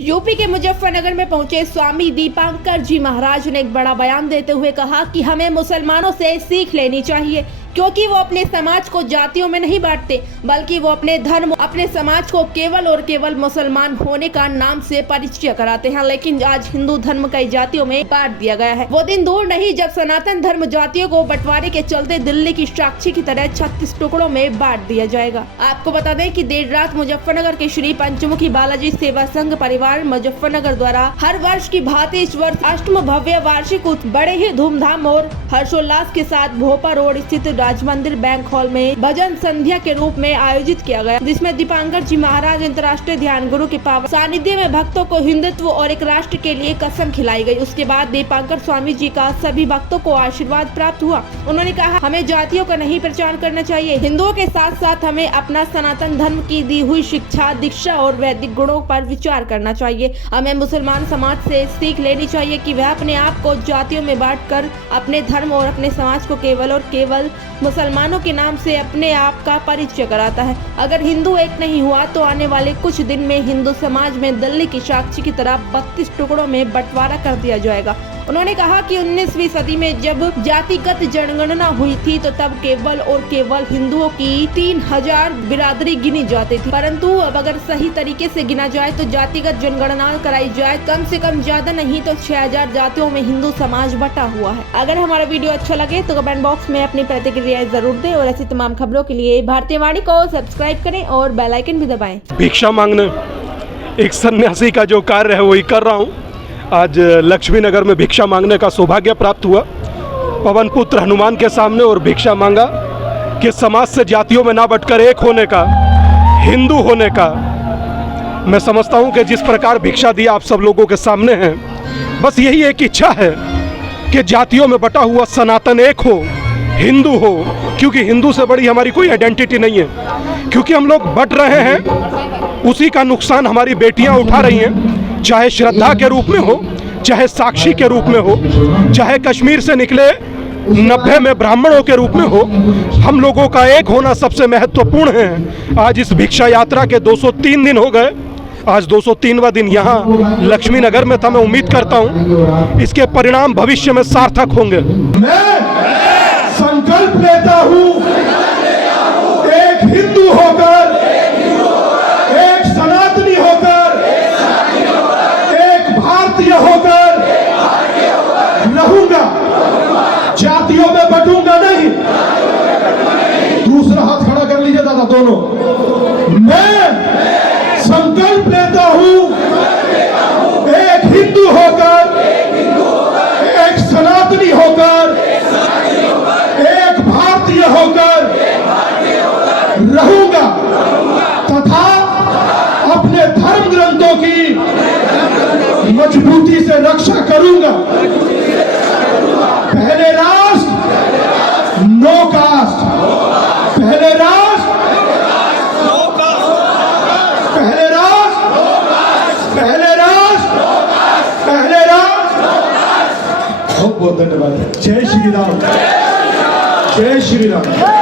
UP के मुजफ्फरनगर में पहुंचे स्वामी दीपांकर जी महाराज ने एक बड़ा बयान देते हुए कहा कि हमें मुसलमानों से सीख लेनी चाहिए, क्योंकि वो अपने समाज को जातियों में नहीं बांटते, बल्कि वो अपने धर्म, अपने समाज को केवल और केवल मुसलमान होने का नाम से परिचय कराते हैं। लेकिन आज हिंदू धर्म कई जातियों में बांट दिया गया है। वो दिन दूर नहीं जब सनातन धर्म जातियों को बंटवारे के चलते दिल्ली की साक्षी की तरह 36 टुकड़ों में बांट दिया जाएगा। आपको बता दें कि देर रात मुजफ्फरनगर के श्री पंचमुखी बालाजी सेवा संघ परिवार मुजफ्फरनगर द्वारा हर वर्ष की भांति इस वर्ष अष्टम भव्य वार्षिक बड़े ही धूमधाम और हर्षोल्लास के साथ भोपा रोड स्थित राज मंदिर बैंक हॉल में भजन संध्या के रूप में आयोजित किया गया, जिसमें दीपांकर जी महाराज अंतर्राष्ट्रीय ध्यान गुरु के पावन सानिध्य में भक्तों को हिंदुत्व और एक राष्ट्र के लिए कसम खिलाई गई। उसके बाद दीपांकर स्वामी जी का सभी भक्तों को आशीर्वाद प्राप्त हुआ। उन्होंने कहा, हमें जातियों का नहीं प्रचार करना चाहिए, हिंदुओं के साथ साथ हमें अपना सनातन धर्म की दी हुई शिक्षा, दीक्षा और वैदिक गुणों पर विचार करना चाहिए। हमें मुसलमान समाज से सीख लेनी चाहिए कि वह अपने आप को जातियों में बांटकर अपने धर्म और अपने समाज को केवल और केवल मुसलमानों के नाम से अपने आप का परिचय कराता है। अगर हिंदू एक नहीं हुआ तो आने वाले कुछ दिन में हिंदू समाज में दिल्ली की साक्षी की तरह 32 टुकड़ों में बंटवारा कर दिया जाएगा। उन्होंने कहा कि 19वीं सदी में जब जातिगत जनगणना हुई थी तो तब केवल और केवल हिंदुओं की 3000 बिरादरी गिनी जाती थी, परंतु अब अगर सही तरीके से गिना जाए तो जातिगत जनगणना कराई जाए, कम से कम ज्यादा नहीं तो 6000 जातियों में हिंदू समाज बटा हुआ है। अगर हमारा वीडियो अच्छा लगे तो कमेंट बॉक्स में अपनी प्रतिक्रिया जरूर दें और ऐसी तमाम खबरों के लिए भारतीय वाणी को सब्सक्राइब करें और बेल आइकन भी दबाएं। भिक्षा मांगने एक सन्यासी का जो कार्य है वही कर रहा हूँ। आज लक्ष्मी नगर में भिक्षा मांगने का सौभाग्य प्राप्त हुआ पवन पुत्र हनुमान के सामने और भिक्षा मांगा कि समाज से जातियों में ना बंटकर एक होने का, हिंदू होने का। मैं समझता हूँ कि जिस प्रकार भिक्षा दी आप सब लोगों के सामने है, बस यही एक इच्छा है कि जातियों में बटा हुआ सनातन एक हो, हिंदू हो, क्योंकि हिंदू से बड़ी हमारी कोई आइडेंटिटी नहीं है। क्योंकि हम लोग बट रहे हैं, उसी का नुकसान हमारी बेटियां उठा रही हैं, चाहे श्रद्धा के रूप में हो, चाहे साक्षी के रूप में हो, चाहे कश्मीर से निकले 90 में ब्राह्मणों के रूप में हो। हम लोगों का एक होना सबसे महत्वपूर्ण है। आज इस भिक्षा यात्रा के 203 दिन हो गए, आज 203वां दिन यहाँ लक्ष्मी नगर में था। मैं उम्मीद करता हूँ इसके परिणाम भविष्य में सार्थक होंगे। मैं संकल्प लेता हूँ एक हिंदू होकर, एक सनातनी होकर, एक भारतीय होकर रहूंगा, जातियों में बटूंगा नहीं। दूसरा हाथ खड़ा कर लीजिए दादा दोनों। मैं संकल्प लेता हूँ एक हिंदू होकर, एक सनातनी होकर, एक भारतीय होकर रहूंगा तथा अपने धर्म ग्रंथों की मजबूती से रक्षा करूंगा। पहले राष्ट्र नो कास्ट, पहले राष्ट्र, पहले राष्ट्र, पहले राष्ट्र, पहले राष्ट्र। बहुत बहुत धन्यवाद। जय श्री राम, जय श्री राम।